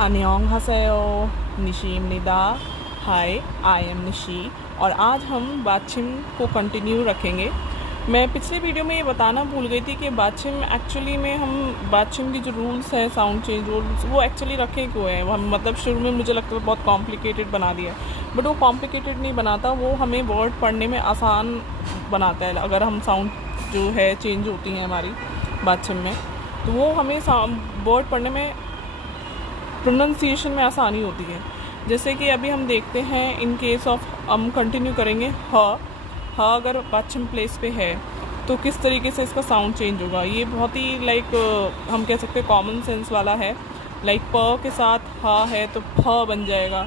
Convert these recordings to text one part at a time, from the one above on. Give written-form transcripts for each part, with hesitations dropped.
안녕하세요, निशीमनिदा। Hi, I am Nishi. और आज हम बातचिम को कंटिन्यू रखेंगे। मैं पिछले वीडियो में ये बताना भूल गई थी कि बातचिम एक्चुअली में हम बातचिम की जो रूल्स हैं, साउंड चेंज रूल्स, वो एक्चुअली रखे क्यों हैं। हम मतलब शुरू में मुझे लगता है बहुत कॉम्प्लिकेटेड बना दिया है, बट वो कॉम्प्लिकेटेड नहीं बनाता, वो हमें वर्ड पढ़ने में आसान बनाता है। अगर हम साउंड जो है चेंज होती हैं हमारी बातचिम में, तो वो हमें वर्ड पढ़ने में, प्रोनाउंसिएशन में आसानी होती है। जैसे कि अभी हम देखते हैं, इन केस ऑफ हम कंटिन्यू करेंगे, ह अगर बातचिम प्लेस पे है तो किस तरीके से इसका साउंड चेंज होगा। ये बहुत ही हम कह सकते हैं कॉमन सेंस वाला है। प के साथ ह है तो फ बन जाएगा।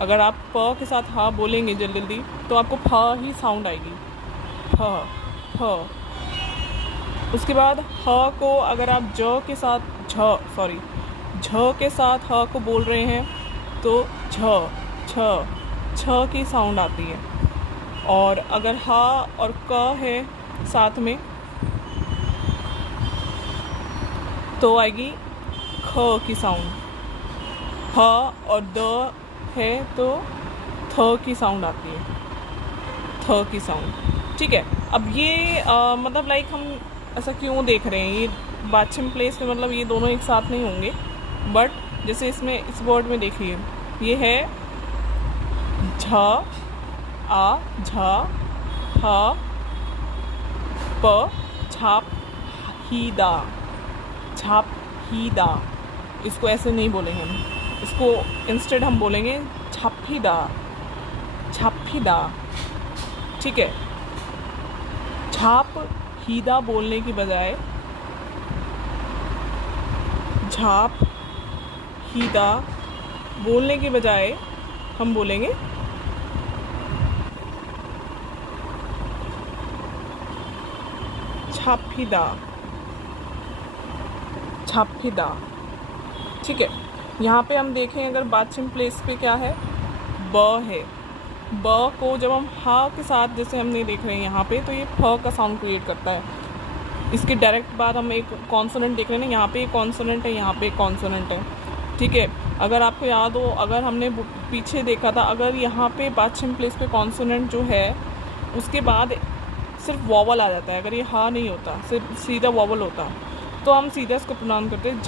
अगर आप प के साथ ह बोलेंगे जल्दी जल्दी तो आपको फ ही साउंड आएगी, फ। उसके बाद ह को अगर आप झ के साथ ह को बोल रहे हैं तो छ की साउंड आती है। और अगर ह और क है साथ में तो आएगी ख की साउंड। ह और द है तो थ की साउंड आती है, थ की साउंड। ठीक है। अब ये मतलब हम ऐसा क्यों देख रहे हैं, ये बातचिम प्लेस में मतलब ये दोनों एक साथ नहीं होंगे। बट जैसे इसमें इस वर्ड में देखिए, ये है झ आ झ ह प छाप ही दा। इसको ऐसे नहीं बोलेंगे हम, इसको इंस्टेड हम बोलेंगे छापी दा। ठीक है। छाप ही दा बोलने की बजाय झाप हीदा बोलने के बजाय हम बोलेंगे छापीदा। ठीक है। यहाँ पे हम देखें, अगर बातचिम प्लेस पे क्या है, ब है। ब को जब हम हा के साथ जैसे हमने देख रहे हैं यहाँ पे, तो ये फ का साउंड क्रिएट करता है। इसके डायरेक्ट बाद हम एक कॉन्सोनेंट देख रहे हैं ना, यहाँ पे एक कॉन्सोनेंट है, यहाँ पे एक कॉन्सोनेंट है। ठीक है। अगर आपको याद हो, अगर हमने पीछे देखा था, अगर यहाँ पे बातचिम प्लेस पे कॉन्सोनेंट जो है उसके बाद सिर्फ वॉवल आ जाता है, अगर ये हा नहीं होता, सिर्फ सीधा वॉवल होता, तो हम सीधा इसको प्रोनाउंस करते हैं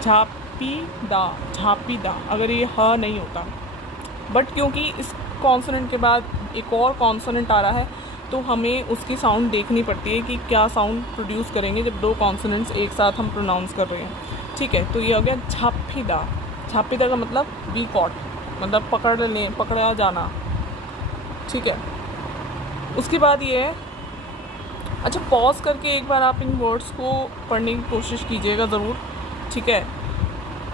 झापी दा, अगर ये हा नहीं होता। बट क्योंकि इस कॉन्सोनेंट के बाद एक और कॉन्सोनेंट आ रहा है, तो हमें उसकी साउंड देखनी पड़ती है कि क्या साउंड प्रोड्यूस करेंगे जब दो कॉन्सोनेंट्स एक साथ हम प्रोनाउंस कर रहे हैं। ठीक है। तो ये हो गया झापीदा का मतलब बी कॉट, मतलब पकड़ा जाना। ठीक है। उसके बाद ये है, अच्छा पॉज करके एक बार आप इन वर्ड्स को पढ़ने की कोशिश कीजिएगा ज़रूर। ठीक है।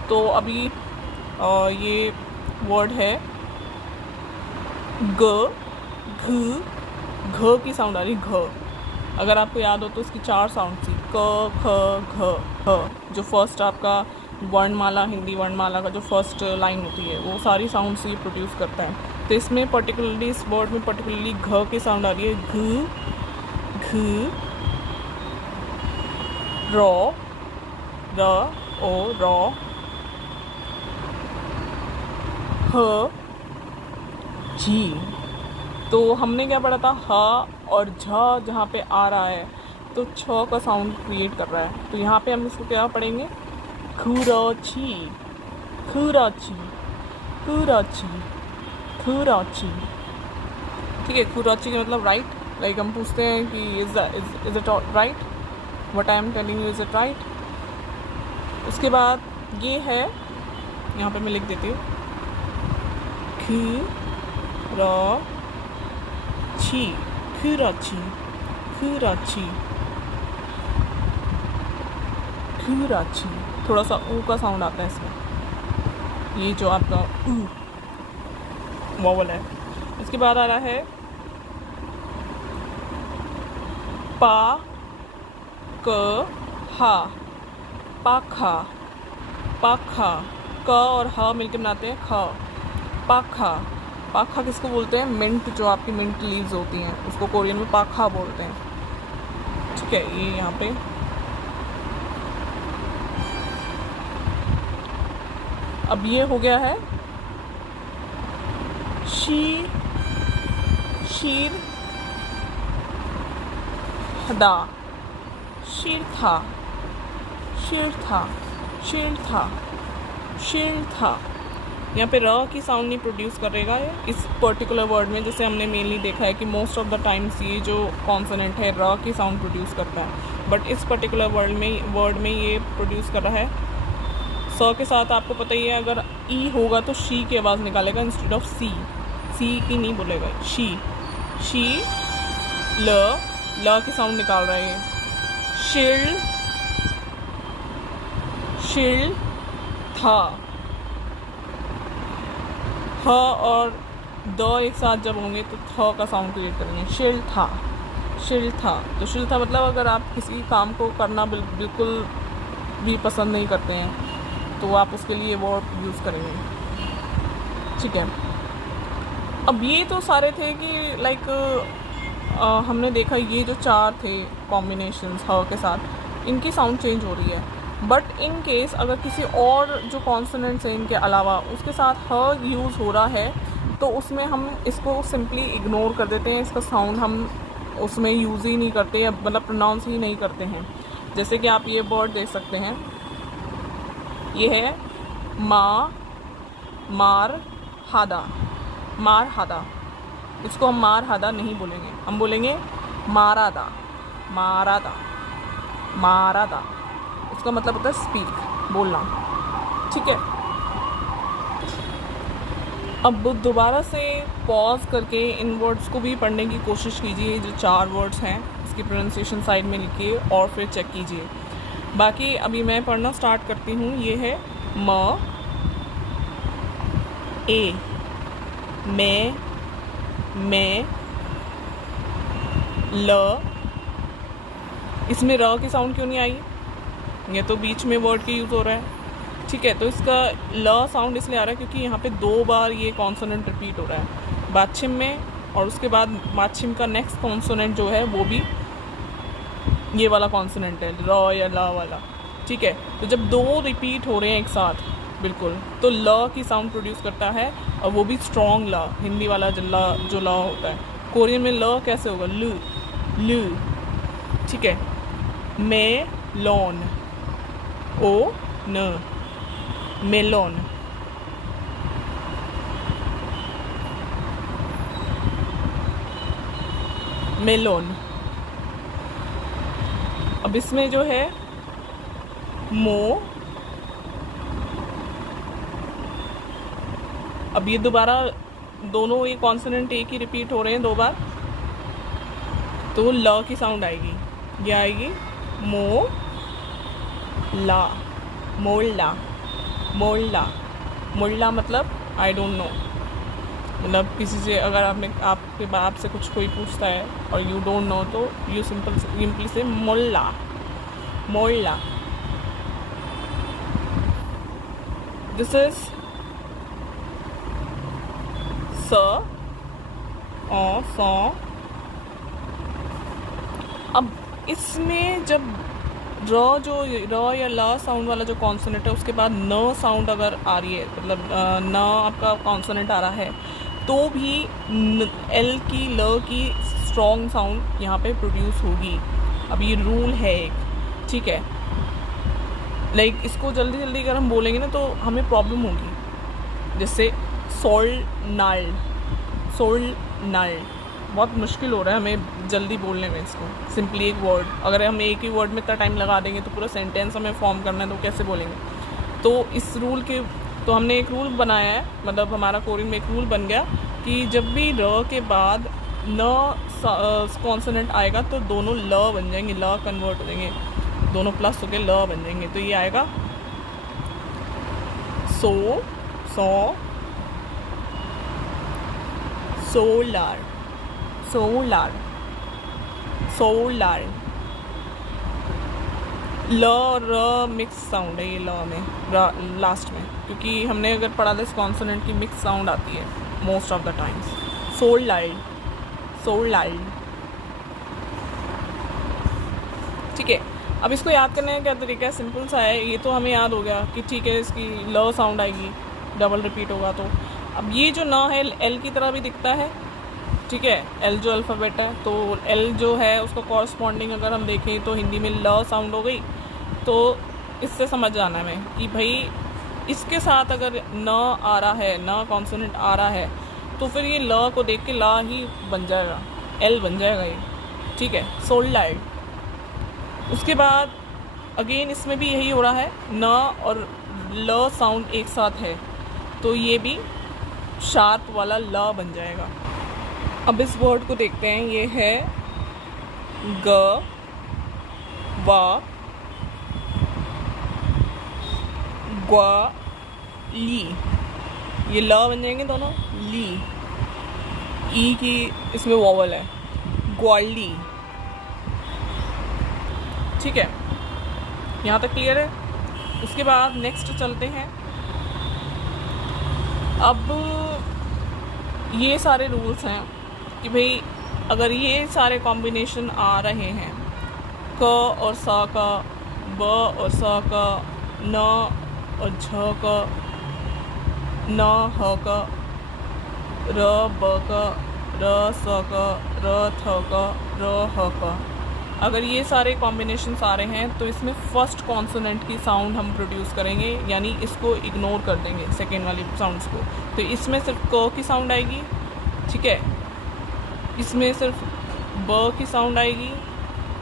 तो अभी ये वर्ड है घ की साउंड आ रही, घ। अगर आपको याद हो तो इसकी 4 साउंड थी, क ख घ। जो फर्स्ट आपका वर्णमाला, हिंदी वर्णमाला का जो फर्स्ट लाइन होती है, वो सारी साउंड से ये प्रोड्यूस करता है। तो इसमें पर्टिकुलरली, इस वर्ड में पर्टिकुलरली घ की साउंड आ रही है, घ रॉ र ओ रॉ, ह जी। तो हमने क्या पढ़ा था, ह और झ जहाँ पे आ रहा है तो छ का साउंड क्रिएट कर रहा है। तो यहाँ पे हम इसको क्या पढ़ेंगे, खुराची। ठीक है। खुराची का मतलब राइट। हम पूछते हैं कि is it right, what I am telling you, is it right. उसके बाद ये है, यहाँ पे मैं लिख देती हूँ, खुराची। थोड़ा सा ऊ का साउंड आता है इसमें, ये जो आपका ऊ वॉवल है। इसके बाद आ रहा है पा क हा, पाखा। क और ह मिलकर बनाते हैं ख, पाखा किसको बोलते हैं, मिंट, जो आपकी मिंट लीव्स होती हैं उसको कोरियन में पाखा बोलते हैं। ठीक है। ये यहाँ पे अब ये हो गया है शी, शीर, दा, शीर था, शीर था, शीर था, शीर था। यहाँ पे र की साउंड नहीं प्रोड्यूस करेगा इस पर्टिकुलर वर्ड में। जैसे हमने मेनली देखा है कि मोस्ट ऑफ द टाइम्स ये जो कॉन्सोनेंट है र की साउंड प्रोड्यूस करता है, बट इस पर्टिकुलर वर्ड में ये प्रोड्यूस कर रहा है स के साथ। आपको पता ही है अगर ई होगा तो शी की आवाज़ निकालेगा इंस्टेड ऑफ सी, सी की नहीं बोलेगा। शी, शी, ल की साउंड निकाल रहा है। शिल, शिल था। ह और द एक साथ जब होंगे तो थ का साउंड क्रिएट करेंगे। शिल था, शिल था। तो शिल था मतलब अगर आप किसी काम को करना बिल्कुल भी पसंद नहीं करते हैं तो आप उसके लिए वर्ड यूज़ करेंगे, ठीक है। अब ये तो सारे थे कि लाइक हमने देखा ये जो 4 थे कॉम्बिनेशंस ह के साथ, इनकी साउंड चेंज हो रही है। बट इन केस अगर किसी और जो कॉन्सोनेंट्स हैं इनके अलावा उसके साथ ह यूज़ हो रहा है तो उसमें हम इसको सिंपली इग्नोर कर देते हैं, इसका साउंड हम उसमें यूज़ ही नहीं करते, मतलब प्रोनाउंस ही नहीं करते हैं। जैसे कि आप ये वर्ड देख सकते हैं, ये है माँ, मार, हादा, मार हादा। इसको हम मार हादा नहीं बोलेंगे, हम बोलेंगे मारादा, मारादा, मारादा। उसका मतलब होता है स्पीक, बोलना, ठीक है। अब दोबारा से पॉज करके इन वर्ड्स को भी पढ़ने की कोशिश कीजिए। जो 4 वर्ड्स हैं इसकी प्रोनाउंसिएशन साइड में लिखिए और फिर चेक कीजिए। बाकी अभी मैं पढ़ना स्टार्ट करती हूँ। ये है म, ए, मैं, ल। इसमें र की साउंड क्यों नहीं आई? ये तो बीच में वर्ड के यूज़ हो रहा है, ठीक है। तो इसका ल साउंड इसलिए आ रहा है क्योंकि यहाँ पे 2 बार ये कॉन्सोनेंट रिपीट हो रहा है, बाछिम में, और उसके बाद बाछिम का नेक्स्ट कॉन्सोनेंट जो है वो भी ये वाला कॉन्सोनेंट है, र या ल वाला, ठीक है। तो जब 2 रिपीट हो रहे हैं एक साथ बिल्कुल, तो ल की साउंड प्रोड्यूस करता है, और वो भी स्ट्रॉन्ग ल, हिंदी वाला जो ल होता है। कोरियन में ल कैसे होगा? लू, लू, ठीक है। मेलोन, ओ न, मेलोन। मेलोन। अब इसमें जो है मो, अब ये दोबारा दोनों ये कॉन्सोनेंट एक ही रिपीट हो रहे हैं 2 बार, तो ल की साउंड आएगी, ये आएगी मो ला, मोल्ला, मोल्ला। मोल्ला मतलब आई डोंट नो, मतलब किसी से अगर आपसे कुछ कोई पूछता है और यू डोंट नो तो यू सिंपली से मोल्ला, मोल्ला। दिस इज स, ओ, सौ। अब इसमें जब र या ल साउंड वाला जो कॉन्सोनेंट है उसके बाद न साउंड अगर आ रही है, मतलब न आपका कॉन्सोनेंट आ रहा है, तो भी एल की, ल की स्ट्रॉन्ग साउंड यहाँ पे प्रोड्यूस होगी। अब ये रूल है एक, ठीक है। लाइक इसको जल्दी जल्दी अगर हम बोलेंगे ना तो हमें प्रॉब्लम होगी। जैसे सोल नाल, सोल नाल, बहुत मुश्किल हो रहा है हमें जल्दी बोलने में इसको। सिंपली एक वर्ड, अगर हम एक ही वर्ड में इतना टाइम लगा देंगे तो पूरा सेंटेंस हमें फॉर्म करना है, तो कैसे बोलेंगे? तो इस रूल के, तो हमने एक रूल बनाया है, मतलब हमारा कोरियन में एक रूल बन गया कि जब भी र के बाद न कॉन्सोनेंट आएगा तो दोनों ल बन जाएंगे, ल कन्वर्ट हो जाएंगे, दोनों प्लस होकर ल बन जाएंगे। तो ये आएगा सो, सौ, सोलार, सोलार, सोलार। ल र मिक्स साउंड है ये ल में, लास्ट में, क्योंकि हमने अगर पढ़ा था इस कॉन्सोनेंट की मिक्स साउंड आती है most of the times. Solar, solar, ठीक है। अब इसको याद करने का क्या तरीका है, सिंपल सा है। ये तो हमें याद हो गया कि ठीक है इसकी ल साउंड आएगी, डबल रिपीट होगा। तो अब ये जो न है एल की तरह भी दिखता है, ठीक है, एल जो अल्फ़ाबेट है, तो एल जो है उसका कॉरस्पॉन्डिंग अगर हम देखें तो हिंदी में ल साउंड हो गई। तो इससे समझ जाना है हमें कि भाई इसके साथ अगर न आ रहा है, न कॉन्सोनेंट आ रहा है, तो फिर ये ल को देख के ला ही बन जाएगा, एल बन जाएगा ये, ठीक है, सोल्डाइड। उसके बाद अगेन इसमें भी यही हो रहा है, न और ल साउंड एक साथ है, तो ये भी शार्प वाला ल बन जाएगा। अब इस वर्ड को देखते हैं, ये है ग वा ग्वा ली, ये ल बन जाएंगे दोनों, ली, ई की इसमें वॉवल है, ग्वाली, ठीक है, यहाँ तक क्लियर है। उसके बाद नेक्स्ट चलते हैं। अब ये सारे रूल्स हैं कि भाई अगर ये सारे कॉम्बिनेशन आ रहे हैं, क और सा का, ब और सा का, न और झ का, न ह का, र ब का, र स का, र थ का, र ह का, अगर ये सारे कॉम्बिनेशंस आ रहे हैं तो इसमें फर्स्ट कॉन्सोनेंट की साउंड हम प्रोड्यूस करेंगे, यानी इसको इग्नोर कर देंगे सेकेंड वाली साउंड्स को। तो इसमें सिर्फ क की साउंड आएगी, ठीक है, इसमें सिर्फ ब की साउंड आएगी,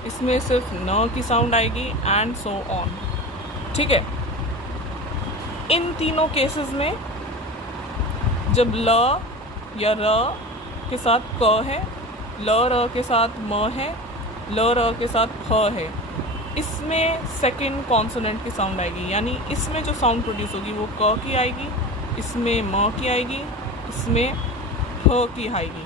इसमें सिर्फ न की साउंड आएगी, एंड सो ऑन, ठीक है। इन तीनों केसेस में जब ल या र के साथ क है, ल र के साथ म है, ल र के साथ फ है, इसमें सेकंड कॉन्सोनेंट की साउंड आएगी, यानी इसमें जो साउंड प्रोड्यूस होगी वो क की आएगी, इसमें म की आएगी, इसमें फ की आएगी।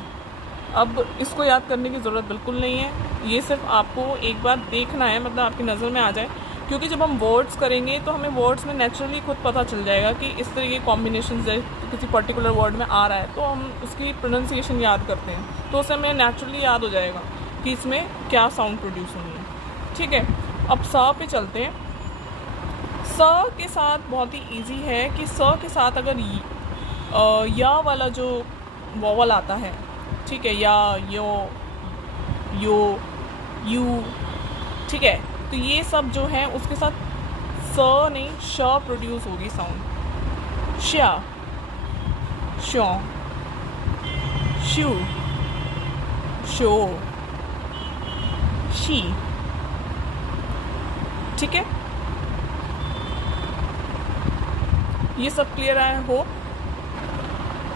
अब इसको याद करने की ज़रूरत बिल्कुल नहीं है, ये सिर्फ आपको एक बार देखना है, मतलब आपकी नज़र में आ जाए, क्योंकि जब हम वर्ड्स करेंगे तो हमें वर्ड्स में नेचुरली खुद पता चल जाएगा कि इस तरह के कॉम्बिनेशन किसी पर्टिकुलर वर्ड में आ रहा है, तो हम उसकी प्रोनाउंसिएशन याद करते हैं, तो उससे हमें नेचुरली याद हो जाएगा कि इसमें क्या साउंड प्रोड्यूस होनी है, ठीक है। अब स पे चलते हैं। स के साथ बहुत ही इजी है कि स के साथ अगर या वाला जो वॉवल आता है, ठीक है, या, यो, यू, ठीक है, तो ये सब जो है उसके साथ स नहीं श प्रोड्यूस होगी साउंड, श्या, शो, शू, शो, शी, ठीक है, ये सब क्लियर आया हो।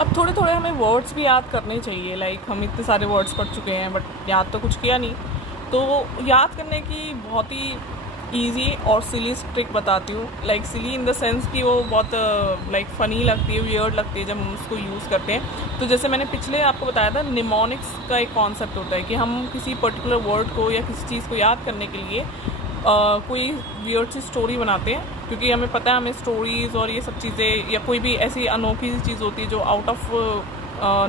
अब थोड़े थोड़े हमें वर्ड्स भी याद करने चाहिए, लाइक हम इतने सारे वर्ड्स पढ़ चुके हैं बट याद तो कुछ किया नहीं, तो याद करने की बहुत ही इजी और सिली ट्रिक बताती हूँ। Like silly in the sense कि वो बहुत लाइक फ़नी लगती है, वियर्ड लगती है जब हम उसको यूज़ करते हैं। तो जैसे मैंने पिछले आपको बताया था, निमोनिक्स का एक कॉन्सेप्ट होता है कि हम किसी पर्टिकुलर वर्ड को या किसी चीज़ को याद करने के लिए कोई वियर्ड सी स्टोरी बनाते हैं, क्योंकि हमें पता है हमें स्टोरीज़ और ये सब चीज़ें या कोई भी ऐसी अनोखी सी चीज़ होती है जो आउट ऑफ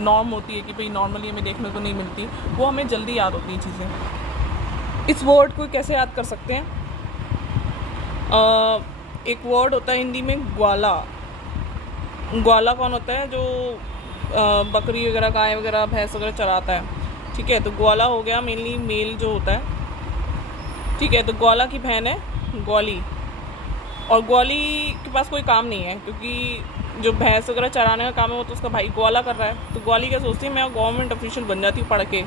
नॉर्म होती है कि भाई नॉर्मली हमें देखने को नहीं मिलती, वो हमें जल्दी याद होती हैं चीज़ें। इस वर्ड को कैसे याद कर सकते हैं? एक वर्ड होता है हिंदी में ग्वाला। ग्वाला कौन होता है? जो बकरी वगैरह, गाय वगैरह, भैंस वगैरह चराता है, ठीक है। तो ग्वाला हो गया मेनली मेल जो होता है, ठीक है। तो ग्वाला की बहन है ग्वाली, और ग्वाली के पास कोई काम नहीं है, क्योंकि जो भैंस वगैरह चराने का काम है वो तो उसका भाई ग्वाला कर रहा है। तो ग्वाली क्या सोचती है, मैं गवर्नमेंट ऑफिशियल बन जाती हूँ पढ़ के,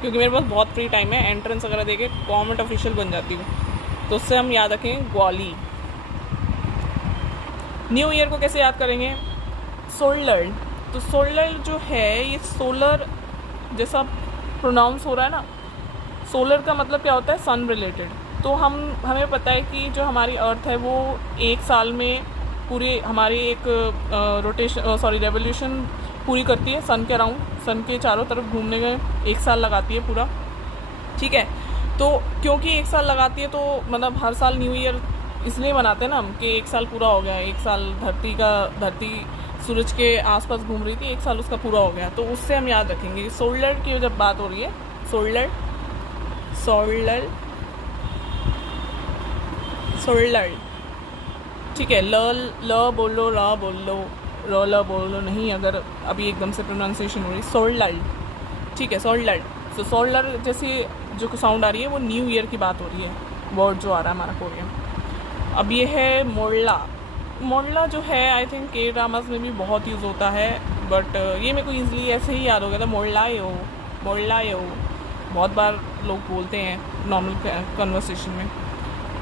क्योंकि मेरे पास बहुत फ्री टाइम है, एंट्रेंस वगैरह दे के गवर्नमेंट ऑफिशियल बन जाती हूँ। तो उससे हम याद रखें ग्वाली। न्यू ईयर को कैसे याद करेंगे? सोलर। तो सोलर जो है ये सोलर जैसा प्रोनाउंस हो रहा है ना, सोलर का मतलब क्या होता है? सन रिलेटेड। तो हमें पता है कि जो हमारी अर्थ है वो एक साल में पूरे हमारी एक रेवोल्यूशन पूरी करती है सन के अराउंड, सन के चारों तरफ घूमने में एक साल लगाती है पूरा, ठीक है। तो क्योंकि एक साल लगाती है तो मतलब हर साल न्यू ईयर इसलिए मनाते हैं ना हम कि एक साल पूरा हो गया, एक साल धरती सूरज के आसपास घूम रही थी, एक साल उसका पूरा हो गया, तो उससे हम याद रखेंगे। सोलर की जब बात हो रही है, सोलर, सोल्लड़। ठीक है, ल बोल लो, र बोल लो, र ल बोल लो, नहीं अगर अभी एकदम से प्रोनाउंसिएशन हो रही। सोल्लड़। ठीक है, सोल्लड़। तो सोल्लड़ जैसी जो साउंड आ रही है वो न्यू ईयर की बात हो रही है, वर्ड जो आ रहा है हमारा कोरियन। अब ये है मोल्ला। मोल्ला जो है आई थिंक के ड्रामास में भी बहुत यूज़ होता है, बट ये मेरे को ईजिली ऐसे ही याद हो गया था, मोल्लायो, मोल्लायो। बहुत बार लोग बोलते हैं नॉर्मल कन्वर्सेशन में।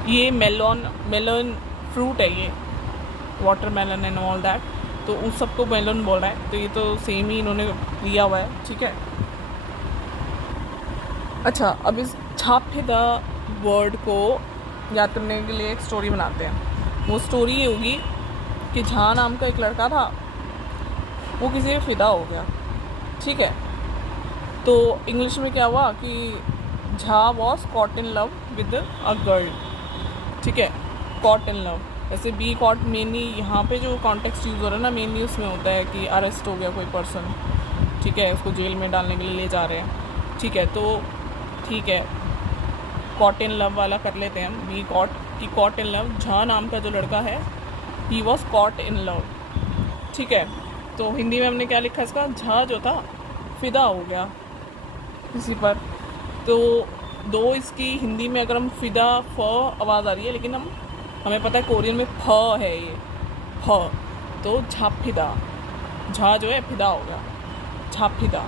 ये मेलन फ्रूट है, ये वाटरमेलन एंड ऑल दैट, तो उस सबको मेलन बोल रहा है, तो ये तो सेम ही इन्होंने लिया हुआ है। ठीक है, अच्छा, अब इस छापेदा वर्ड को याद करने के लिए एक स्टोरी बनाते हैं। वो स्टोरी ये होगी कि झा नाम का एक लड़का था, वो किसी पे फिदा हो गया। ठीक है, तो इंग्लिश में क्या हुआ कि Jha was caught in love with a girl. ठीक है, कॉट इन लव, ऐसे बी कॉट मेनली यहाँ पे जो कॉन्टेक्स्ट यूज़ हो रहा है ना, मेनली उसमें होता है कि अरेस्ट हो गया कोई पर्सन। ठीक है, उसको जेल में डालने के लिए ले जा रहे हैं। ठीक है, तो ठीक है, कॉट इन लव वाला कर लेते हैं हम, बी कॉट की कॉट इन लव। झा नाम का जो लड़का है, he was caught in love. ठीक है, तो हिंदी में हमने क्या लिखा इसका, झा जो था फिदा हो गया किसी पर। तो दो इसकी हिंदी में अगर हम फिदा फ आवाज़ आ रही है, लेकिन हमें पता है कोरियन में फ है, ये फ, तो झाफिदा, झा जो है फिदा हो गया, झाफिदा।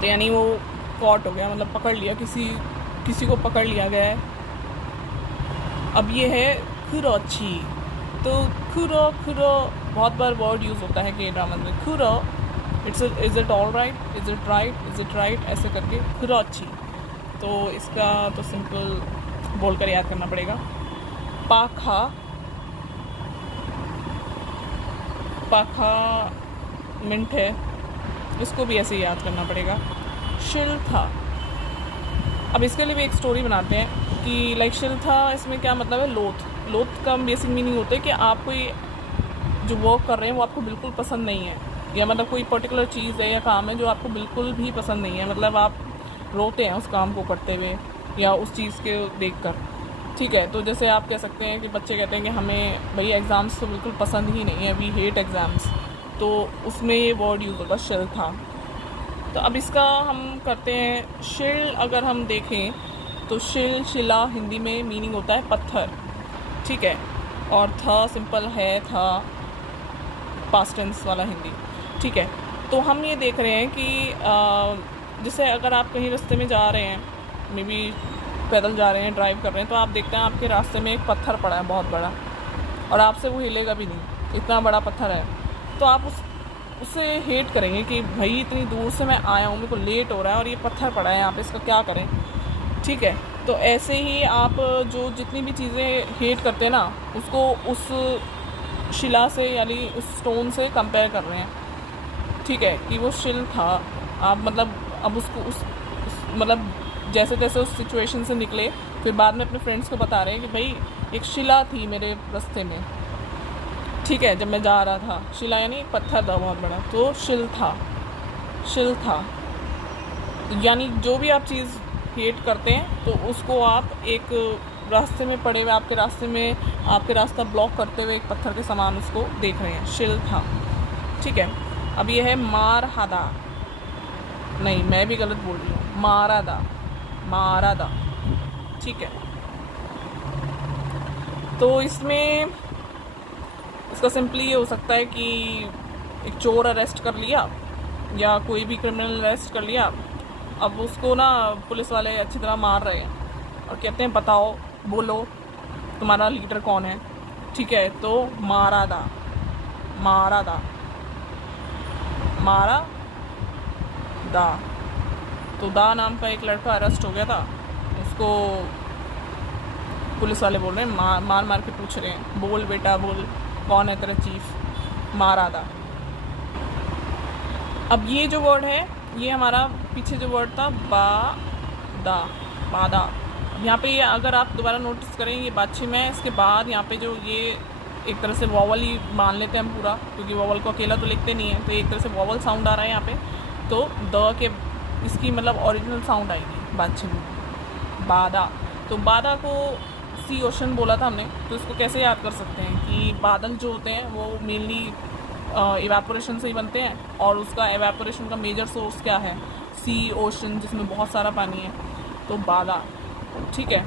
तो यानी वो कॉट हो गया, मतलब पकड़ लिया, किसी को पकड़ लिया गया है। अब ये है खुरोची। तो खुरो बहुत बार वर्ड यूज़ होता है के ड्रामा में, खुरो, is it all right, is it right, is it right, ऐसे करके खुरोची। तो इसका तो सिंपल बोलकर याद करना पड़ेगा। पाखा, पाखा मिंट है, इसको भी ऐसे याद करना पड़ेगा। शिल था। अब इसके लिए भी एक स्टोरी बनाते हैं कि लाइक शिल था, इसमें क्या मतलब है, लोथ का बेसिक मीनिंग होता है कि आप कोई जो वर्क कर रहे हैं वो आपको बिल्कुल पसंद नहीं है, या मतलब कोई पर्टिकुलर चीज़ है या काम है जो आपको बिल्कुल भी पसंद नहीं है, मतलब आप रोते हैं उस काम को करते हुए या उस चीज़ के देखकर। ठीक है, तो जैसे आप कह सकते हैं कि बच्चे कहते हैं कि हमें भाई एग्ज़ाम्स तो बिल्कुल पसंद ही नहीं है, वी हेट एग्ज़ाम्स, तो उसमें ये वर्ड यूज़ होता शिल था। तो अब इसका हम करते हैं शिल। अगर हम देखें तो शिल, शिला हिंदी में मीनिंग होता है पत्थर। ठीक है, और था सिंपल है, था पास्ट टेंस वाला हिंदी। ठीक है, तो हम ये देख रहे हैं कि जैसे अगर आप कहीं रास्ते में जा रहे हैं, मे बी पैदल जा रहे हैं, ड्राइव कर रहे हैं, तो आप देखते हैं आपके रास्ते में एक पत्थर पड़ा है बहुत बड़ा, और आपसे वो हिलेगा भी नहीं, इतना बड़ा पत्थर है। तो आप उससे हेट करेंगे कि भाई इतनी दूर से मैं आया हूँ, मेरे को लेट हो रहा है और ये पत्थर पड़ा है यहाँ पे, इसका क्या करें। ठीक है, तो ऐसे ही आप जो जितनी भी चीज़ें हेट करते हैं ना, उसको उस शिला से यानी उस स्टोन से कंपेयर कर रहे हैं। ठीक है, कि वो शिल था, आप मतलब अब उसको उस मतलब जैसे तैसे उस सिचुएशन से निकले, फिर बाद में अपने फ्रेंड्स को बता रहे हैं कि भाई एक शिला थी मेरे रास्ते में। ठीक है, जब मैं जा रहा था, शिला यानी पत्थर था बहुत बड़ा, तो शिल था, शिल था। यानी जो भी आप चीज़ हेट करते हैं तो उसको आप एक रास्ते में पड़े हुए, आपके रास्ते में आपके रास्ता ब्लॉक करते हुए एक पत्थर के समान उसको देख रहे हैं, शिल था। ठीक है, अब ये है मार हादा, नहीं मैं भी गलत बोल रही हूँ, मारादा, मारादा। ठीक है, तो इसमें इसका सिंपली ये हो सकता है कि एक चोर अरेस्ट कर लिया या कोई भी क्रिमिनल अरेस्ट कर लिया, अब उसको ना पुलिस वाले अच्छी तरह मार रहे हैं और कहते हैं बताओ, बोलो तुम्हारा लीडर कौन है। ठीक है, तो मारादा, मारादा, मारा दा। तो दा नाम का एक लड़का अरेस्ट हो गया था, उसको पुलिस वाले बोल रहे हैं, मार मार के पूछ रहे हैं, बोल बेटा बोल, कौन है तेरा चीफ, मारादा। अब ये जो वर्ड है, ये हमारा पीछे जो वर्ड था बादा, बादा, यहाँ पे ये अगर आप दोबारा नोटिस करें, ये बादशिम है, इसके बाद यहाँ पे जो ये एक तरह से वॉवल ही मान लेते हैं हम पूरा, क्योंकि वॉवल को अकेला तो लिखते नहीं है, तो एक तरह से वॉवल साउंड आ रहा है यहाँ पे, तो द के इसकी मतलब ओरिजिनल साउंड आएगी बादशिम, बादा। तो बादा को सी ओशन बोला था हमने, तो इसको कैसे याद कर सकते हैं कि बादल जो होते हैं वो मेनली इवेपोरेशन से ही बनते हैं, और उसका इवेपोरेशन का मेजर सोर्स क्या है? सी ओशन, जिसमें बहुत सारा पानी है, तो बादल। ठीक है।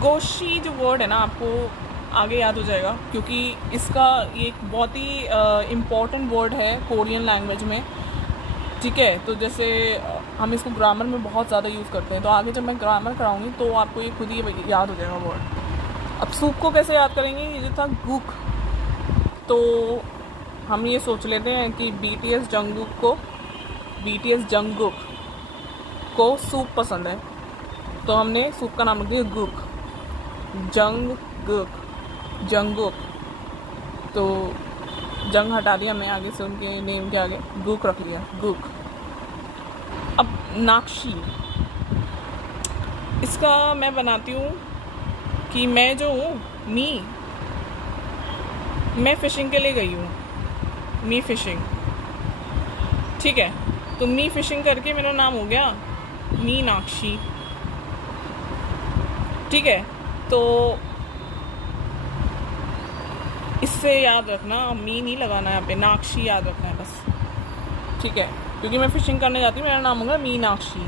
गोशी जो वर्ड है ना, आपको आगे याद हो जाएगा, क्योंकि इसका ये एक बहुत ही इम्पॉर्टेंट वर्ड है कोरियन लैंग्वेज में। ठीक है, तो जैसे हम इसको ग्रामर में बहुत ज़्यादा यूज़ करते हैं, तो आगे जब मैं ग्रामर कराऊंगी तो आपको ये खुद ही याद हो जाएगा वर्ड। अब सूप को कैसे याद करेंगे? ये जो था गुक, तो हम ये सोच लेते हैं कि BTS जंगकुक को सूप पसंद है, तो हमने सूप का नाम रख दिया गुक, जंगकुक। तो जंग हटा दिया हमने आगे से, उनके नेम के आगे गुक रख लिया, गुक। अब नाक्शी, इसका मैं बनाती हूँ कि मैं जो हूँ मैं फ़िशिंग के लिए गई हूँ, मी फ़िशिंग। ठीक है, तो मी फ़िशिंग करके मेरा नाम हो गया मीनाक्षी। ठीक है, तो इससे याद रखना, मी नहीं लगाना है यहाँ पे, नाक्षी याद रखना है बस। ठीक है, क्योंकि मैं फ़िशिंग करने जाती हूँ, मेरा नाम होगा मीनाक्षी,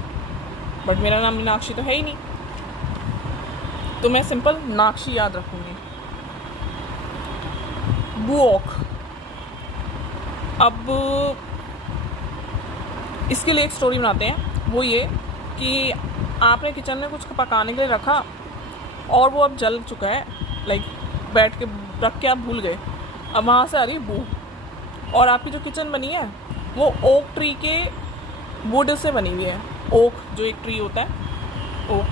बट मेरा नाम मीनाक्षी तो है ही नहीं, तो मैं सिंपल नाक्षी याद रखूँगी। बुओक, अब इसके लिए एक स्टोरी बनाते हैं। वो ये कि आपने किचन में कुछ पकाने के लिए रखा और वो अब जल चुका है, लाइक बैठ के रख के आप भूल गए, अब वहाँ से आ रही बू, और आपकी जो किचन बनी है वो ओक ट्री के वुड से बनी हुई है। ओक जो एक ट्री होता है, ओक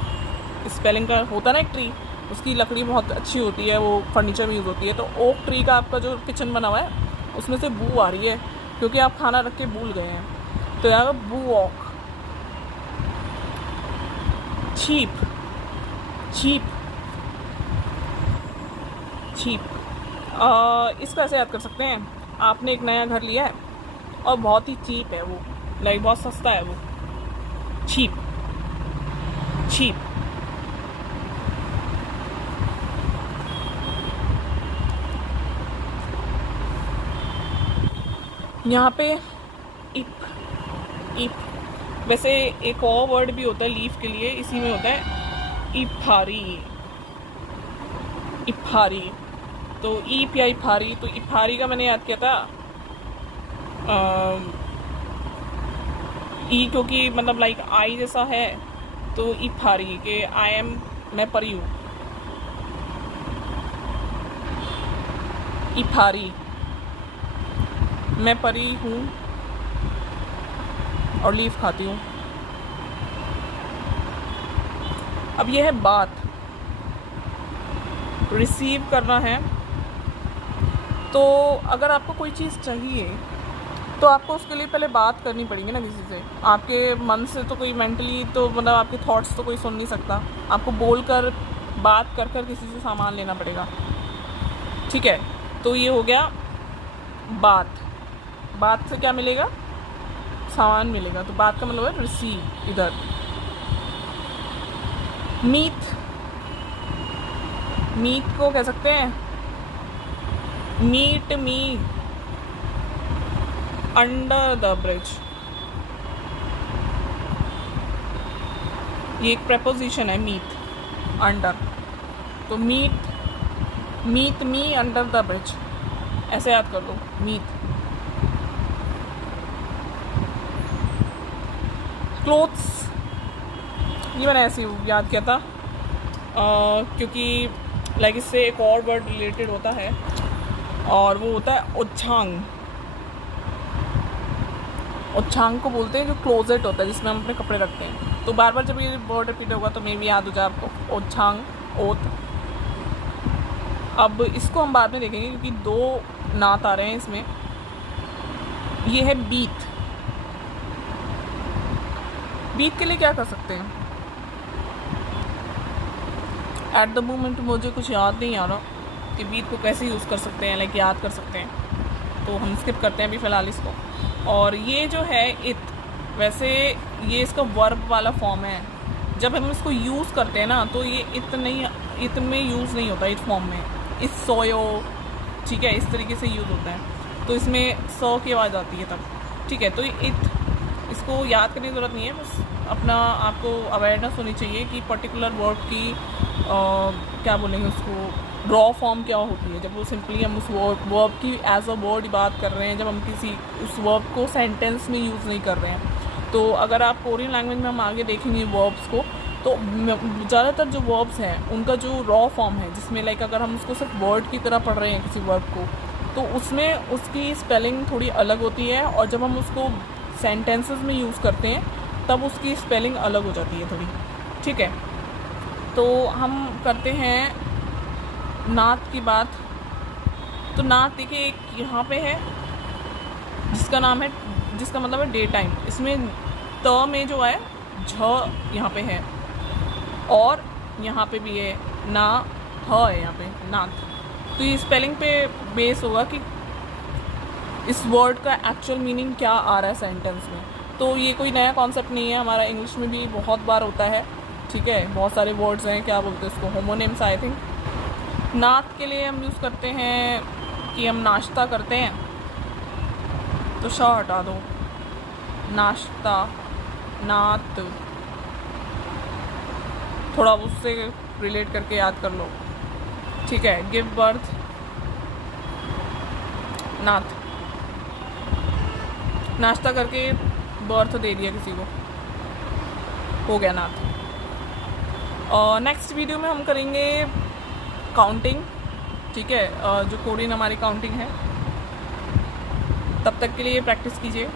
स्पेलिंग का होता है ना एक ट्री, उसकी लकड़ी बहुत अच्छी होती है, वो फर्नीचर में यूज़ होती है। तो ओक ट्री का आपका जो किचन बना हुआ है उसमें से बू आ रही है, क्योंकि आप खाना रख के भूल गए हैं, तो यहाँ बू वॉक। चीप, इसको ऐसे याद कर सकते हैं, आपने एक नया घर लिया है और बहुत ही चीप है वो, लाइक बहुत सस्ता है वो, चीप। यहाँ पे इप, वैसे एक और वर्ड भी होता है लीफ के लिए, इसी में होता है इफारी। तो ईप या इफारी, तो इफारी का मैंने याद किया था ई, क्योंकि मतलब लाइक आई जैसा है, तो इफारी के मैं परी हूँ, इफारी मैं परी हूँ और लीफ खाती हूँ। अब यह है बात, रिसीव करना है। तो अगर आपको कोई चीज़ चाहिए तो आपको उसके लिए पहले बात करनी पड़ेगी ना किसी से। आपके मन से तो कोई मेंटली तो मतलब आपके थॉट्स तो कोई सुन नहीं सकता, आपको बोल कर बात कर किसी से सामान लेना पड़ेगा। ठीक है, तो ये हो गया बात से क्या मिलेगा? सामान मिलेगा, तो बात का मतलब है रिसीव। इधर मीट को कह सकते हैं meet me under the bridge, ये एक प्रेपोजिशन है मीट अंडर, तो meet me under the bridge, ऐसे याद कर लो मीट। क्लोथ्स, ये मैंने ऐसे याद किया था क्योंकि लाइक इससे एक और वर्ड रिलेटेड होता है और वो होता है ओछांग को बोलते हैं, जो क्लोजेट होता है जिसमें हम अपने कपड़े रखते हैं। तो बार बार जब ये वर्ड रिपीट होगा तो मे भी याद हो जाए आपको, ओछांग, ओत। अब इसको हम बाद में देखेंगे क्योंकि दो नात आ रहे हैं इसमें। ये है बीत के लिए क्या कर सकते हैं? एट द मोमेंट मुझे कुछ याद नहीं आ रहा कि बीत को कैसे यूज़ कर सकते हैं, लाइक याद कर सकते हैं, तो हम स्किप करते हैं अभी फ़िलहाल इसको। और ये जो है वैसे ये इसका वर्ब वाला फॉर्म है। जब हम इसको यूज़ करते हैं ना तो ये इतने यूज़ नहीं होता इस फॉर्म में, इस सोयो, ठीक है, इस तरीके से यूज़ होता है। तो इसमें सो की आवाज़ आती है तब, ठीक है। तो इसको याद करने की ज़रूरत नहीं है, बस अपना आपको अवेयरनेस होनी चाहिए कि पर्टिकुलर वर्ब की क्या बोलेंगे उसको, रॉ फॉर्म क्या होती है। जब वो सिंपली हम उस वर्ब की एज अ वर्ड बात कर रहे हैं, जब हम किसी उस वर्ब को सेंटेंस में यूज़ नहीं कर रहे हैं। तो अगर आप कोरियन लैंग्वेज में हम आगे देखेंगे वर्ब्स को, तो ज़्यादातर जो वर्ब्स हैं उनका जो रॉ फॉर्म है, जिसमें लाइक अगर हम उसको सिर्फ वर्ड की तरह पढ़ रहे हैं किसी वर्ब को, तो उसमें उसकी स्पेलिंग थोड़ी अलग होती है, और जब हम उसको सेंटेंसेस में यूज़ करते हैं तब उसकी स्पेलिंग अलग हो जाती है थोड़ी, ठीक है। तो हम करते हैं नात की बात। तो नात देखिए एक यहाँ पे है जिसका नाम है, जिसका मतलब है डे टाइम। इसमें त में जो है झ यहाँ पे है, और यहाँ पे भी है ना, ह है यहाँ पे नात। तो ये स्पेलिंग पे बेस होगा कि इस वर्ड का एक्चुअल मीनिंग क्या आ रहा है सेंटेंस में। तो ये कोई नया कॉन्सेप्ट नहीं है, हमारा इंग्लिश में भी बहुत बार होता है, ठीक है। बहुत सारे वर्ड्स हैं, क्या बोलते हैं इसको, होमोनिम्स आई थिंक। नात के लिए हम यूज़ करते हैं कि हम नाश्ता करते हैं, तो श हटा दो, नाश्ता, नात, थोड़ा उससे रिलेट करके याद कर लो, ठीक है। गिव बर्थ, नात, नाश्ता करके बर्थ दे दिया किसी को, हो गया नात। और नेक्स्ट वीडियो में हम करेंगे काउंटिंग, ठीक है, जो कोरियन हमारी काउंटिंग है। तब तक के लिए प्रैक्टिस कीजिए।